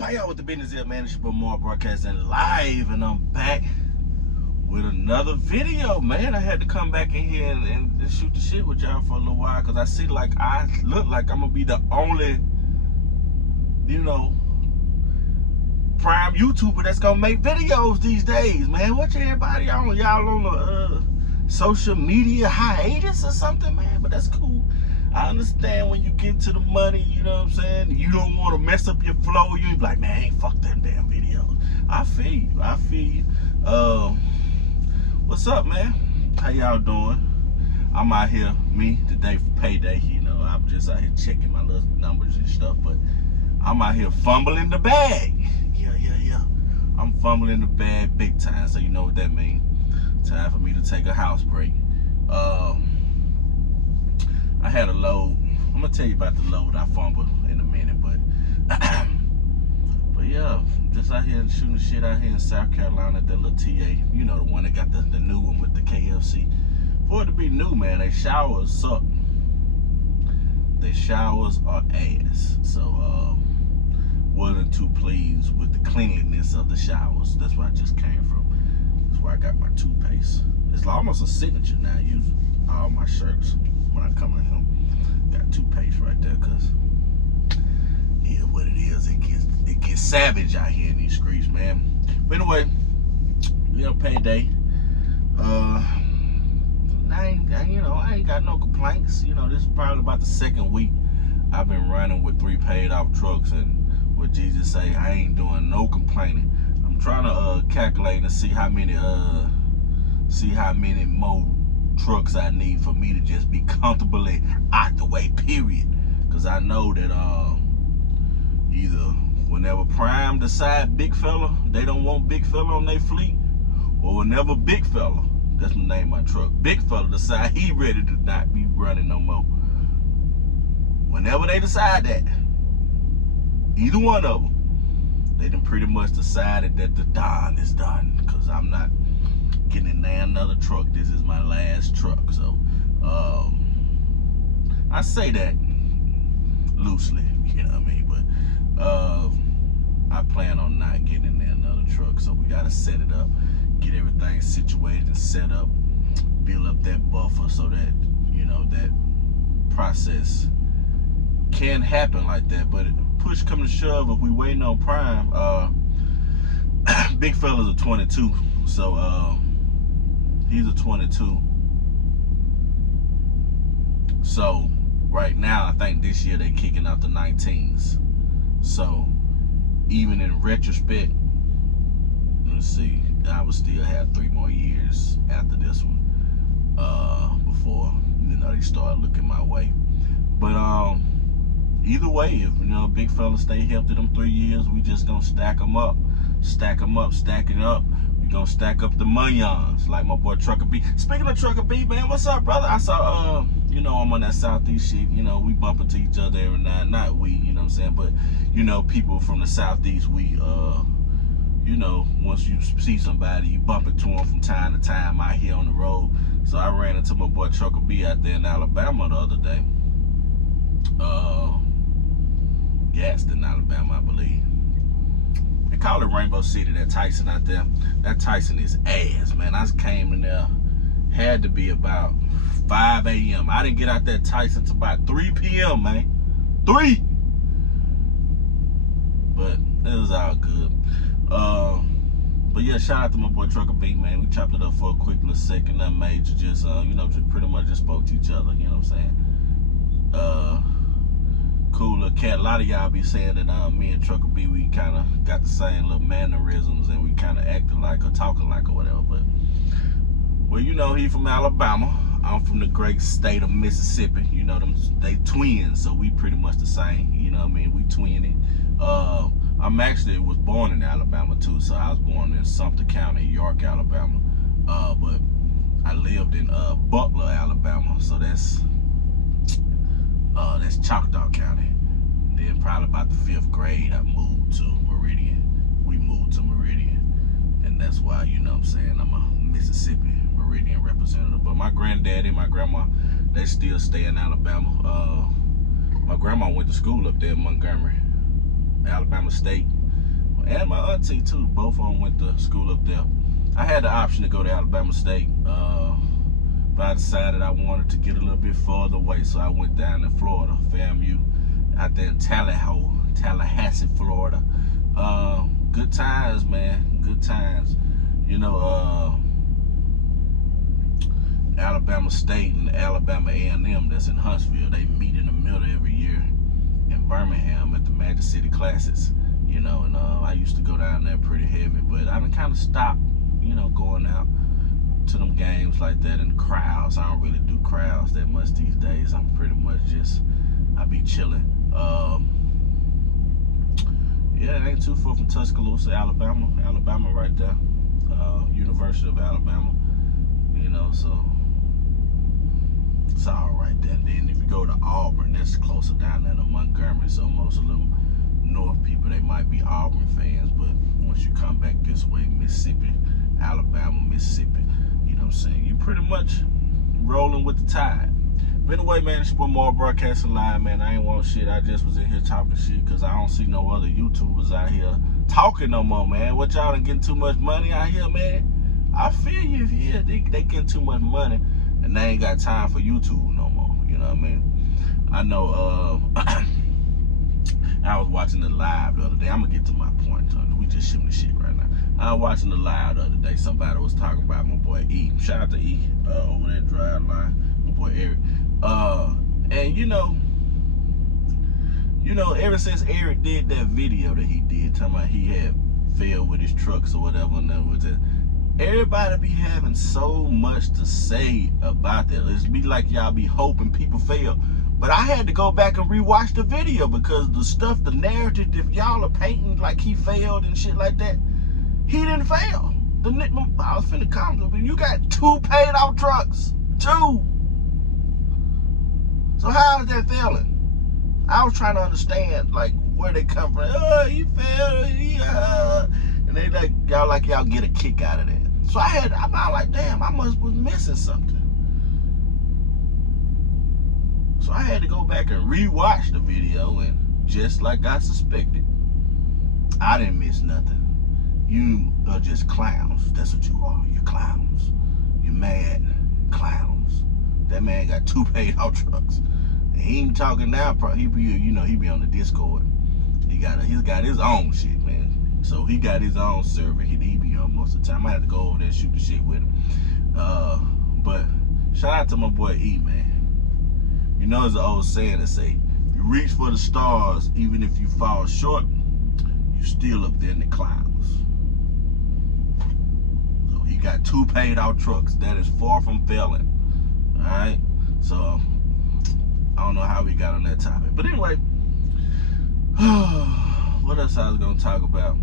Bye y'all with the business here, man. It's your boy More broadcasting live, and I'm back with another video, man. I had to come back in here and shoot the shit with y'all for a little while, because I see like I look like I'm gonna be the only, prime YouTuber that's gonna make videos these days, man. What everybody on? Y'all on the social media hiatus or something, man? But that's cool. I understand when you get to the money, you know what I'm saying? You don't want to mess up your flow. You be like, man, fuck them damn videos. I feel you. What's up, man? How y'all doing? I'm out here, today for payday. I'm just out here checking my little numbers and stuff, but I'm out here fumbling the bag. Yeah. I'm fumbling the bag big time, so you know what that means. Time for me to take a house break. I had a load. I'm gonna tell you about the load I fumbled in a minute, but yeah, just out here shooting shit out here in South Carolina at that little TA. You know, the one that got the new one with the KFC. For it to be new, man, they showers suck. They showers are ass. So wasn't too pleased with the cleanliness of the showers. That's where I just came from. That's where I got my toothpaste. It's almost a signature now. I use all my shirts when I come in home. Got toothpaste right there, cause yeah, what it is, it gets savage out here in these streets, man. But anyway, payday. I ain't got no complaints. This is probably about the second week I've been running with 3 paid off trucks, and what Jesus say, I ain't doing no complaining. I'm trying to calculate and see how many more trucks I need for me to just be comfortably out the way, period. Because I know that either whenever Prime decide big fella, they don't want big fella on their fleet, or whenever big fella, that's the name of my truck, big fella decide he ready to not be running no more. Whenever they decide that, either one of them, they done pretty much decided that the Don is done, because I'm not getting in there another truck. This is my last truck. So I say that loosely, you know what I mean, but I plan on not getting in there another truck. So we gotta set it up, get everything situated and set up, build up that buffer so that that process can happen like that. But push come to shove, if we waiting on Prime, big fella's a 22, so he's a 22. So right now, I think this year they kicking out the 19s. So even in retrospect, let's see, I would still have 3 more years after this one, before they start looking my way. But either way, if big fella stay healthy them 3 years, we just gonna stack it up. We gonna stack up the millions, like my boy Trucker B. Speaking of Trucker B, man, what's up, brother? I saw, I'm on that Southeast shit. We bump into each other every night. Not we, you know what I'm saying, but people from the Southeast, we once you see somebody, you bump into them from time to time out here on the road. So I ran into my boy Trucker B out there in Alabama the other day. Gaston, Alabama, I believe. They call it Rainbow City, that Tyson out there. That Tyson is ass, man. I came in there, had to be about 5 a.m. I didn't get out that Tyson till about 3 p.m., man. 3! But it was all good. But yeah, shout out to my boy Trucker B, man. We chopped it up for a quick little second, nothing major. Just, just pretty much just spoke to each other, you know what I'm saying? Cool little cat. A lot of y'all be saying that me and Trucker B, we kind of got the same little mannerisms, and we kind of acting like or talking like or whatever. But well, he from Alabama. I'm from the great state of Mississippi. They twins, so we pretty much the same. You know what I mean? We twinning. I'm actually was born in Alabama too, so I was born in Sumter County, York, Alabama. But I lived in Butler, Alabama, so that's Choctaw County. Then probably about the 5th grade, I moved to Meridian. We moved to Meridian, and that's why, I'm I'm a Mississippi Meridian representative. But my granddaddy, my grandma, they still stay in Alabama. My grandma went to school up there in Montgomery, Alabama State. and my auntie too. Both of them went to school up there. I had the option to go to Alabama State, but I decided I wanted to get a little bit further away, so I went down to Florida, FAMU, out there in Tallahassee, Florida. Good times, man. Good times. You know, Alabama State and Alabama A&M that's in Huntsville, they meet in the middle every year in Birmingham at the Magic City Classics. You know, and I used to go down there pretty heavy, but I done kind of stopped, you know, going out to them games like that in crowds. I don't really do crowds that much these days. I'm pretty much just, I be chilling. Yeah, it ain't too far from Tuscaloosa, Alabama right there. University of Alabama, you know, so it's all right there. And then if you go to Auburn, that's closer down there to Montgomery, so most of them North people, they might be Auburn fans, but once you come back this way, Mississippi, Alabama, Mississippi, you know what I'm saying, you pretty much rolling with the tide. But anyway, man, it's your boy More Broadcasting Live, man. I ain't want shit. I just was in here talking shit because I don't see no other YouTubers out here talking no more, man. What y'all done getting too much money out here, man? I feel you. Yeah, they getting too much money and they ain't got time for YouTube no more. You know what I mean? I know, I was watching the live the other day. I'm gonna get to my point. We just shooting the shit right now. I was watching the live the other day. Somebody was talking about my boy E. Shout out to E over there Drive Line. My boy Eric. And you know, ever since Eric did that video that he did, talking about he had failed with his trucks or whatever, and then with that, everybody be having so much to say about that. It's be like y'all be hoping people fail. But I had to go back and rewatch the video because the stuff, the narrative, if y'all are painting like he failed and shit like that, he didn't fail. I was finna comment, but you got 2 paid off trucks. 2. So how is that failing? I was trying to understand like where they come from. Oh, he failed. And they like y'all get a kick out of that. So I'm like, damn, I was missing something. So I had to go back and rewatch the video, and just like I suspected, I didn't miss nothing. You are just clowns. That's what you are. You're clowns. You're mad clowns. That man got 2 paid off trucks. And he ain't talking now. He be on the Discord. He's got his own shit, man. So he got his own server. He be on most of the time. I had to go over there and shoot the shit with him. But shout out to my boy E, man. You know, there's an old saying that say, you reach for the stars, even if you fall short, you still up there in the clouds. So he got 2 paid out trucks. That is far from failing. All right. So I don't know how we got on that topic, but anyway, what else I was gonna talk about?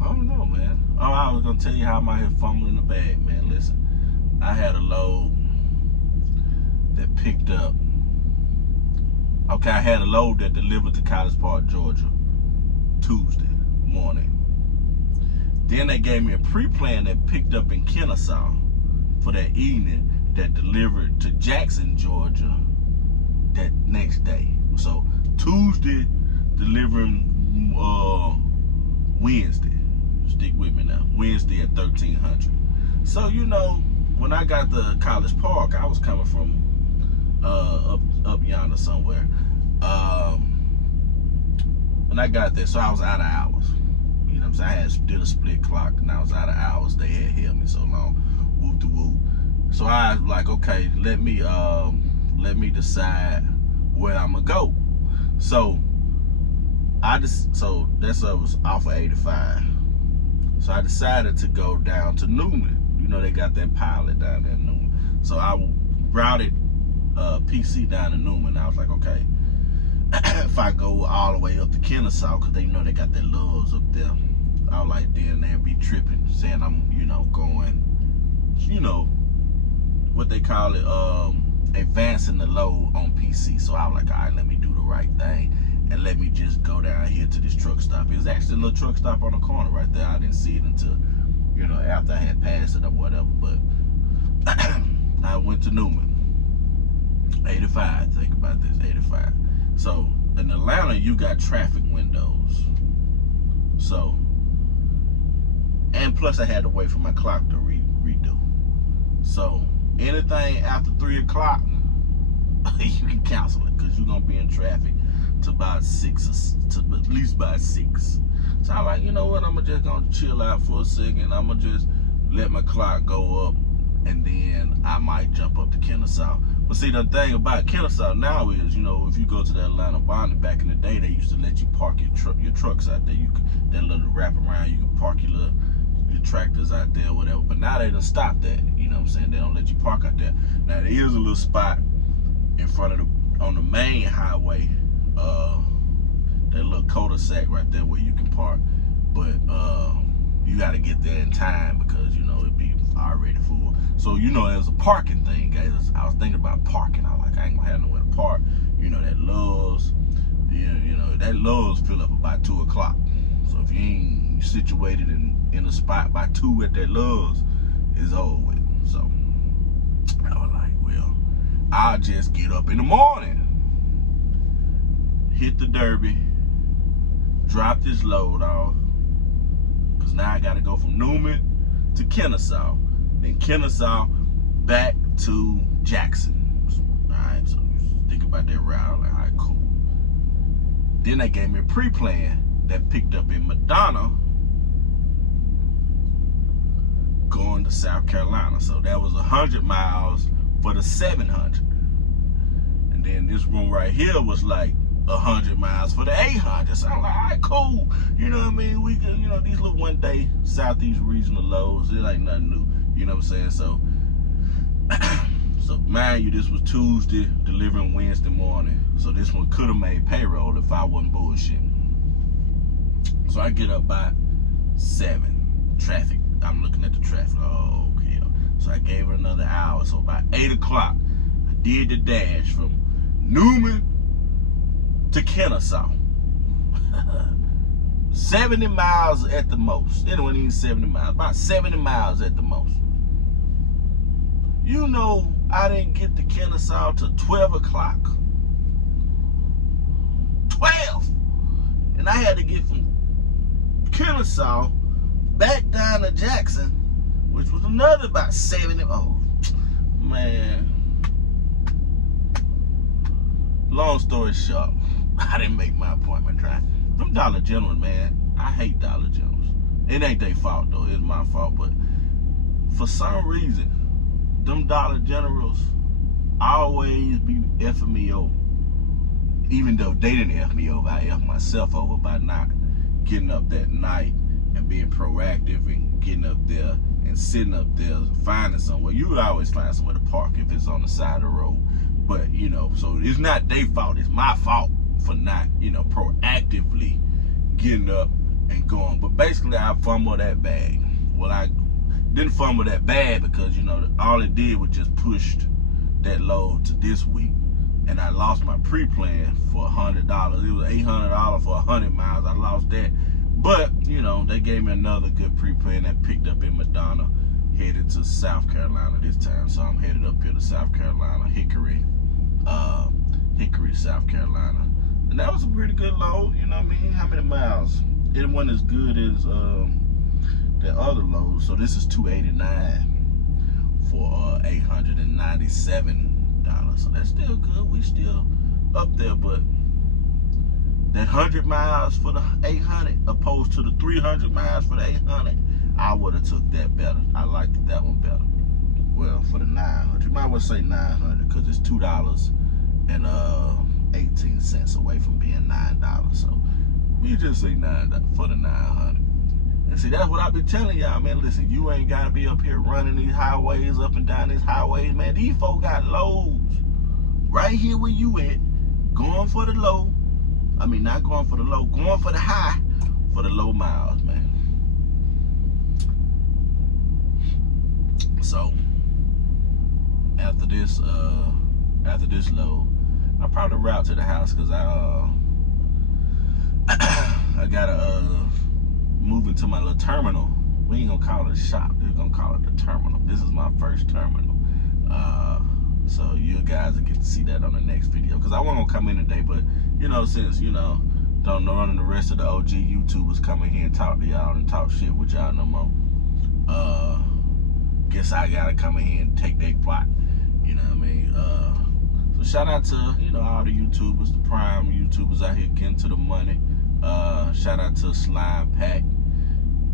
I don't know, man. Oh, I was gonna tell you how I'm out here fumbling the bag, man. Listen, I had a load that picked up. Okay, I had a load that delivered to College Park, Georgia, Tuesday morning. Then they gave me a pre-plan that picked up in Kennesaw for that evening that delivered to Jackson, Georgia that next day. So Tuesday delivering Wednesday. Stick with me now. Wednesday at 1300. So you know, when I got to College Park, I was coming from up yonder somewhere. When I got there, so I was out of hours. You know what I'm saying? I did a split clock and I was out of hours. They had held me so long. Whoop de whoop. So I was like, okay, let me decide where I'm gonna go. So so that's was off of 85. So I decided to go down to Newman. You know, they got that pilot down there in Newman. So I routed PC down to Newman. I was like, okay, if I go all the way up to Kennesaw, because they know they got their loves up there, I was like, then they'll be tripping, saying I'm, you know, going, you know, what they call it, advancing the load on PC. So I was like, all right, let me do the right thing and let me just go down here to this truck stop. It was actually a little truck stop on the corner right there. I didn't see it until, you know, after I had passed it or whatever. But I went to Newman. 85, think about this, 85. So in Atlanta, you got traffic windows. So, and plus I had to wait for my clock to redo. So anything after 3 o'clock, you can cancel it because you're gonna be in traffic to about 6, to at least by 6. So I'm like, you know what? I'm just gonna chill out for a second. I'm gonna just let my clock go up, and then I might jump up to Kennesaw. But see, the thing about Kennesaw now is, you know, if you go to the Atlanta Bonding, back in the day, they used to let you park your trucks out there. That little wrap around, you can park your tractors out there, whatever. But now they done stopped that. You know what I'm saying? They don't let you park out there. Now there is a little spot in front of on the main highway, that little cul-de-sac right there where you can park. But you got to get there in time because, you know, it'd be already full. So, you know, there's a parking thing, guys. I was thinking about parking. I ain't gonna have nowhere to park. You know, that Love's, that Love's fill up about 2 o'clock. So if you ain't situated in a spot by 2 at that Love's, it's over with. So I was like, well, I'll just get up in the morning, hit the Derby, drop this load off, because now I got to go from Newman to Kennesaw, then Kennesaw back to Jackson. All right, so think about that route. Like, all right, cool. Then they gave me a pre-plan that picked up in Madonna going to South Carolina. So that was 100 miles for the 700. And then this one right here was like 100 miles for the 800. So I'm like, all right, cool. You know what I mean? We can, you know, these little one-day Southeast regional loads, it ain't nothing new. You know what I'm saying? So, so mind you, this was Tuesday, delivering Wednesday morning. So this one could have made payroll if I wasn't bullshitting. So I get up by 7. Traffic. I'm looking at the traffic. Oh, okay. So I gave her another hour. So by 8 o'clock, I did the dash from Newman to Kennesaw. 70 miles at the most. It wasn't even 70 miles. About 70 miles at the most. You know, I didn't get to Kennesaw till 12 o'clock. 12! And I had to get from Kennesaw back down to Jackson, which was another about 70. Oh, man. Long story short, I didn't make my appointment drive. Them Dollar Generals, man, I hate Dollar Generals. It ain't their fault, though. It's my fault. But for some reason, them Dollar Generals always be effing me over. Even though they didn't F me over, I F myself over by not getting up that night and being proactive and getting up there and sitting up there finding somewhere. You would always find somewhere to park if it's on the side of the road. But, you know, so it's not their fault. It's my fault for not, you know, proactively getting up and going. But basically, I fumbled that bag. Well, I didn't fumble that bag because, you know, all it did was just pushed that load to this week. And I lost my pre-plan for $100. It was $800 for 100 miles. I lost that. But, you know, they gave me another good pre-plan that picked up in Madonna, headed to South Carolina this time. So I'm headed up here to South Carolina, Hickory, South Carolina. And that was a pretty good load, you know what I mean? How many miles? It wasn't as good as the other load. So this is $289 for $897. So that's still good. We still up there, but that 100 miles for the 800 opposed to the 300 miles for the 800, I would have took that better. I liked that one better. Well, for the 900, you might well say 900 because it's $2.18 away from being $9. So we just say $9 for the 900. And see, that's what I be telling y'all, man. Listen, you ain't got to be up here running these highways, up and down these highways, man. These folk got loads right here where you at, going for the low. I mean, not going for the low, going for the high, for the low miles, man. So, after this load, I'll probably route to the house because I gotta move into my little terminal. We ain't gonna call it a shop. We're gonna call it the terminal. This is my first terminal. So you guys will get to see that on the next video. Because I wasn't gonna come in today, but you know, since you know Don't know none of the rest of the OG YouTubers come in here and talk to y'all and talk shit with y'all no more. Guess I gotta come in here and take their plot. You know what I mean? So shout out to, you know, all the YouTubers, the prime YouTubers out here getting to the money. Shout out to Slime Pack.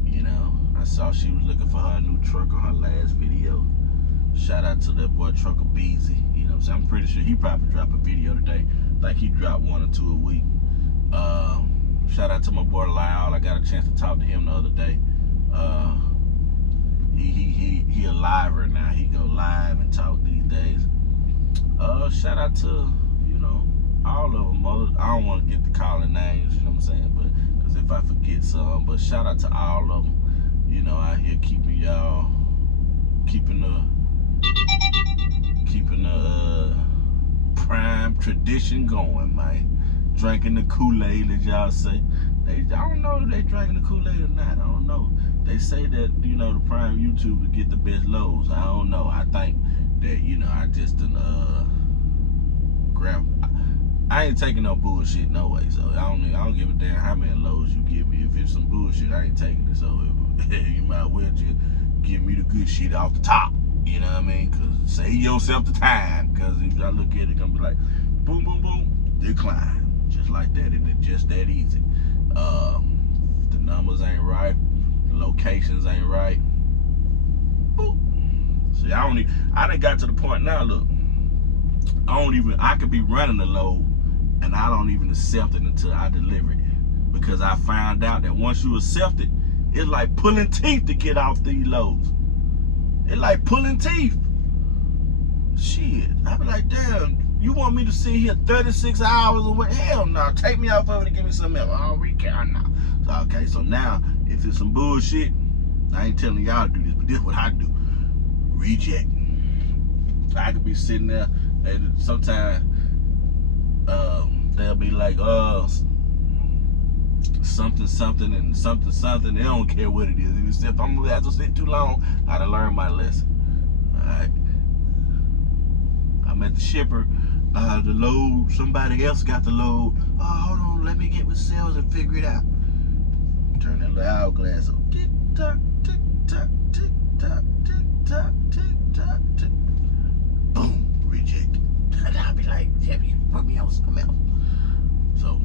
You know, I saw she was looking for her new truck on her last video. Shout out to that boy Trucker Beezy. You know what I'm saying? I'm pretty sure he probably dropped a video today. Like he dropped 1 or 2 a week. Shout out to my boy Lyle. I got a chance to talk to him the other day. He a liver now. He go live and talk these days. Shout out to, you know, all of them. I don't want to get to calling names, you know what I'm saying? But because if I forget some, but shout out to all of them. You know, out here keeping y'all, keeping the prime tradition going, man. Drinking the Kool-Aid, as y'all say. I don't know if they drinking the Kool-Aid or not. I don't know. They say that, you know, the prime YouTubers get the best lows. I don't know. I think that, you know, I just I ain't taking no bullshit no way. So I don't give a damn how many lows you give me. If it's some bullshit, I ain't taking it. So you might well just give me the good shit off the top. You know what I mean? Cause save yourself the time. Cause if I look at it, it's gonna be like, boom, boom, boom, decline. Just like that, and it's just that easy. The numbers ain't right, the locations ain't right. Boop. See, I done got to the point now, look, I could be running the load, and I don't even accept it until I deliver it. Because I found out that once you accept it, it's like pulling teeth to get off these loads. It's like pulling teeth. Shit, I be like, damn, you want me to sit here 36 hours away? Hell no, take me off of it and give me something else. I don't really care now. So, okay, so now, if it's some bullshit, I ain't telling y'all to do this, but this is what I do. Reject. I could be sitting there, and sometimes they'll be like, something and something. They don't care what it is. If I'm gonna have to sit too long, I done learned my lesson. Alright. I'm at the shipper. The load, somebody else got the load. Oh, hold on, let me get with sales and figure it out. Turn that little hourglass up. Tick tock, tick tock, tick tock, tick tock, tick tock, tick. Boom, reject. And I'll be like, yeah, put me on something else. So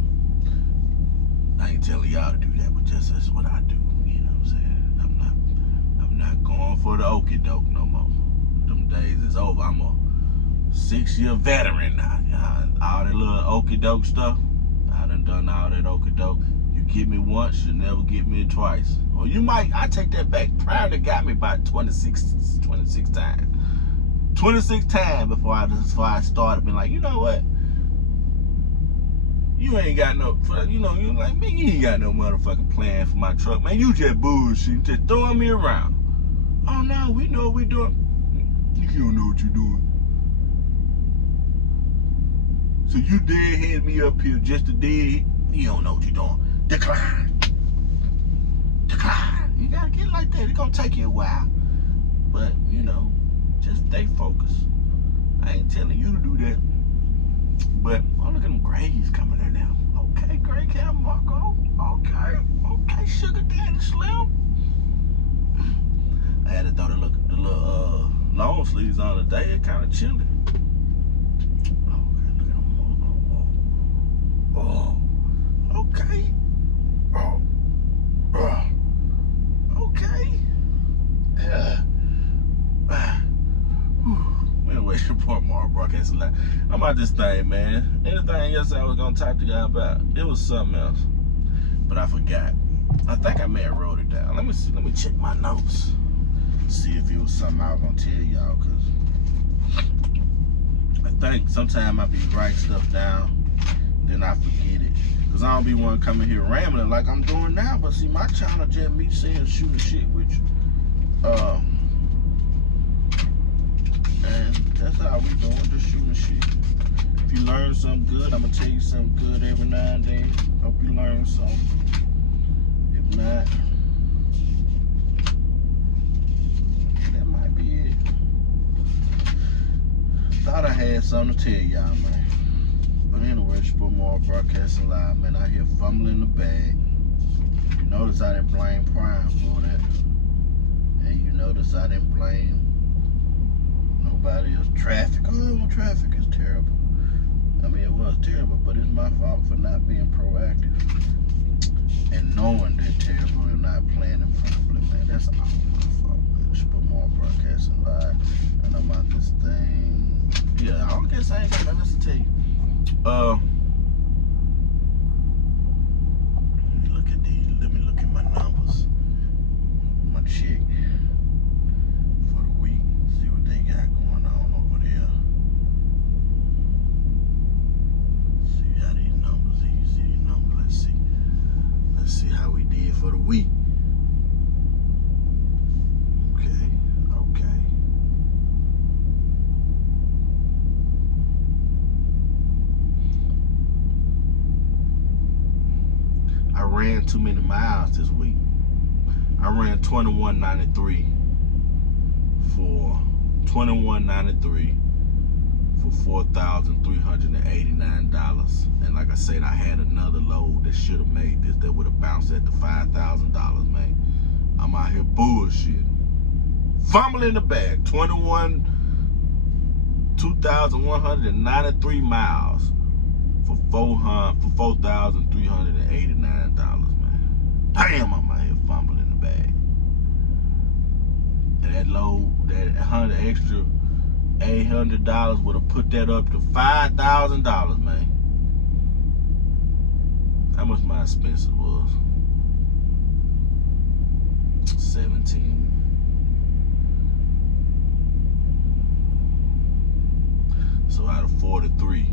I ain't telling y'all to do that, but just that's what I do. You know what I'm saying? I'm not going for the okie doke no more. Them days is over. I'm a 6-year veteran now. All that little okie doke stuff, I done all that okie doke. You get me once, you never get me twice. Or you might, I take that back, probably got me about 26 times. 26 times before I started being like, you know what? You ain't got no, you know, you like, man, you ain't got no motherfucking plan for my truck, man. You just bullshit, just throwing me around. Oh no, we know what we doing. You don't know what you're doing. So you deadhead me up here just to dead. You don't know what you're doing. Decline. Decline. You gotta get like that. It's gonna take you a while. But, you know, just stay focused. I ain't telling you to do that. But, oh, look at them grays coming in now. Okay, Gray Cam Marco. Okay, Sugar Daddy Slim. I had to throw the little long sleeves on today. It kind of chilly. Oh, okay. Okay. Anyway, report more broadcast live. I'm out this thing, man. Anything else I was gonna talk to y'all about? It was something else, but I forgot. I think I may have wrote it down. Let me see. Let me check my notes. See if it was something I was gonna tell y'all, cause I think sometimes I be writing stuff down. Then I forget it. Cause I don't be wanting to come in here rambling like I'm doing now. But see, my channel just me saying shooting shit with you. And that's how we doing, just shooting shit. If you learn something good, I'm gonna tell you something good every now and then. Hope you learn something. If not, that might be it. Thought I had something to tell y'all, man. But anyway, Worshipful Moral Broadcasting Live, man. Out here fumbling the bag. You notice I didn't blame Prime for that. And you notice I didn't blame nobody else. Traffic. Oh, traffic is terrible. I mean, it was terrible, but it's my fault for not being proactive. And knowing they're terrible and not planning properly, man. That's all my fault, man. Worshipful Moral Broadcasting Live. And I'm out this thing. Yeah, I don't guess I ain't got nothing else to tell you. Look at these. Let me look at my numbers. My check for the week. See what they got going on over there. See how these numbers. You see these numbers. Let's see how we did for the week. Okay. I ran too many miles this week. I ran 21.93 for $4,389. And like I said, I had another load that should have made this, that would have bounced at the $5,000, man. I'm out here bullshitting. Fumbling the bag. 2,193 miles for $4,389, man. Damn, I'm out here fumbling the bag. And that load, that extra $800 would have put that up to $5,000, man. How much my expenses was? 17. So out of 43.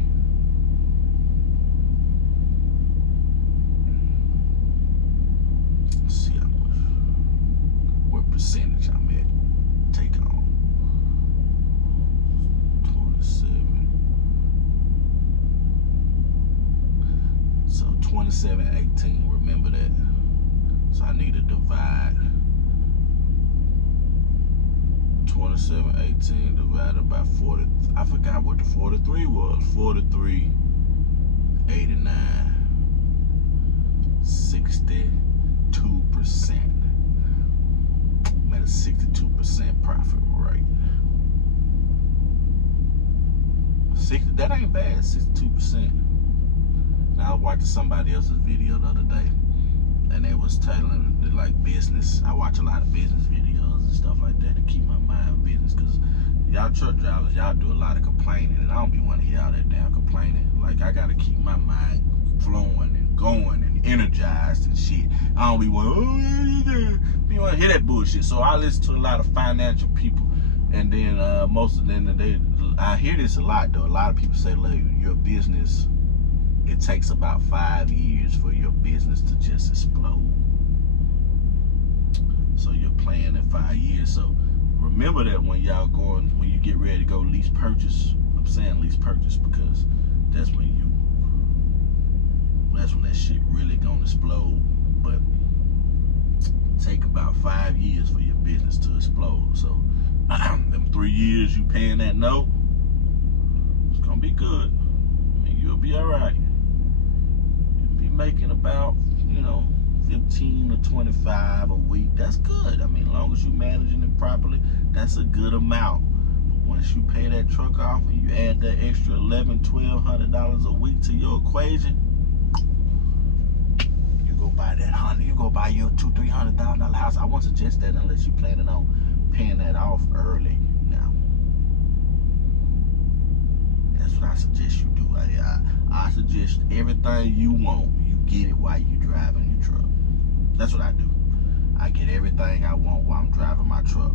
Let's see how much, what percentage I'm at. Take on 27. So 27.18. Remember that. So I need to divide 27.18 divided by 40. I forgot what the 43 was. 43.89. 62%. Made a 62% profit rate. 60. That ain't bad. 62%. Now I was watching somebody else's video the other day, and they was telling like business. I watch a lot of business videos and stuff like that to keep my mind business, because y'all truck drivers, y'all do a lot of complaining, and I don't be wanting to hear all that damn complaining. Like, I gotta keep my mind flowing and going and energized and shit. I don't be wanting to hear that bullshit. So I listen to a lot of financial people, and then most of them, I hear this a lot though. A lot of people say, like, your business, it takes about 5 years for your business to just explode. So you're playing in 5 years. So remember that when y'all going, when you get ready to go lease purchase. I'm saying lease purchase because that's when that shit really gonna explode. But take about 5 years for your business to explode. So them 3 years you paying that note, it's gonna be good. I mean, you'll be all right. You'll be making about, 15 to 25 a week. That's good. I mean, as long as you're managing it properly, that's a good amount. But once you pay that truck off and you add that extra $1,100-$1,200 a week to your equation, you go buy that $100. You go buy your $200,000-$300,000 house. I won't suggest that unless you're planning on paying that off early. Now, that's what I suggest you do. I suggest everything you want, you get it while you driving your truck. That's what I do. I get everything I want while I'm driving my truck.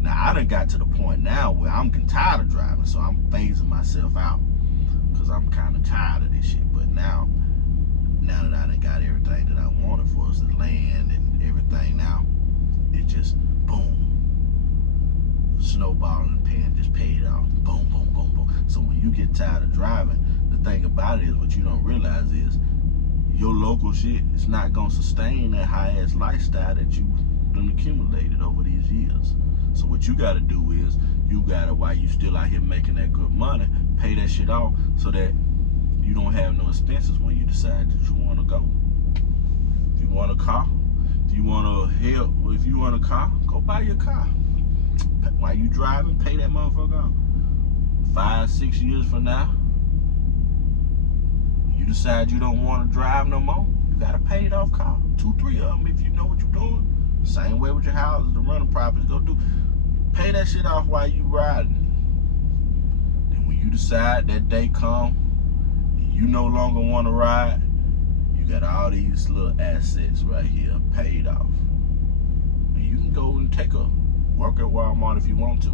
Now, I done got to the point now where I'm tired of driving, so I'm phasing myself out because I'm kind of tired of this shit. But now that I done got everything that I wanted for us, the land and everything, now it just boom, snowballing and pen just paid off. Boom, boom, boom, boom. So when you get tired of driving, the thing about it is, what you don't realize is, your local shit is not gonna sustain that high-ass lifestyle that you done accumulated over these years. So what you gotta do is, you gotta, while you still out here making that good money, pay that shit off so that you don't have no expenses when you decide that you want to go. If you want a car, if you want to help, if you want a car, go buy your car. While you driving, pay that motherfucker off. 5-6 years from now, you decide you don't want to drive no more, you got a paid off car. 2-3 of them if you know what you're doing. Same way with your houses, the rental properties, go do. Pay that shit off while you riding. And when you decide that day come, you no longer want to ride, you got all these little assets right here paid off. And you can go and work at Walmart if you want to.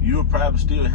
You'll probably still have